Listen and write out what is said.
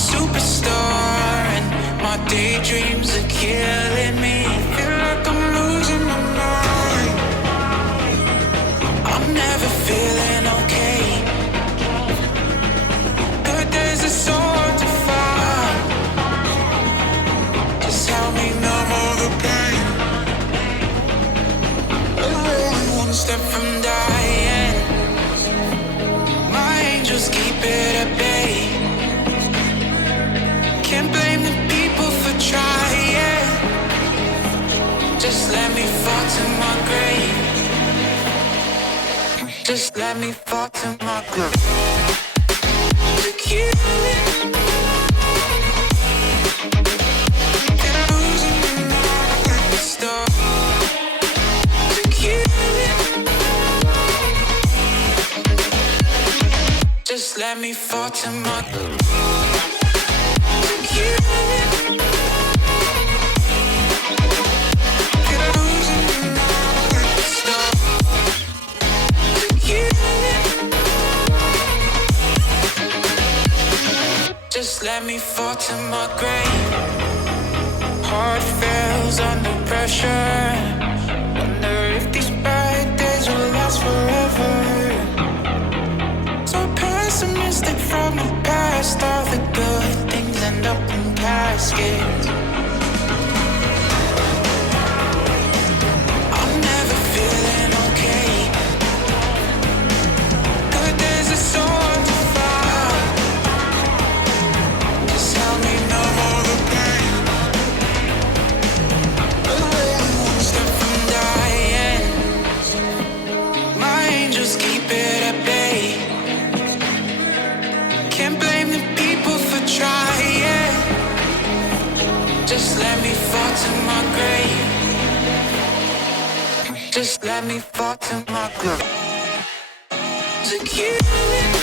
superstar, and my daydreams are killing me. Feel like I'm losing my mind. I'm never feeling okay. Good days are so hard to find. Just help me numb all the pain. I'm only one step from dying. My angels keep it at bay. Can't blame the people for trying. Just let me fall to my grave. Just let me fall to my grave. To kill it. Can I lose in the night? Stop. To kill it. Just let me fall to my grave. To kill it. Can I lose in the night? Stop. To kill it. Just let me fall to my grave. Heart fails under pressure. Wonder if these bad days will last forever. So pessimistic from the past. All the good things end up in caskets. I'm never feeling okay. Good days are so hard to find. Just help me numb all the pain. Only one step from dying. My angels keep it at bay. Can't blame the people for trying. Just let me fall to my grave. Just let me fall to my grave. To kill it.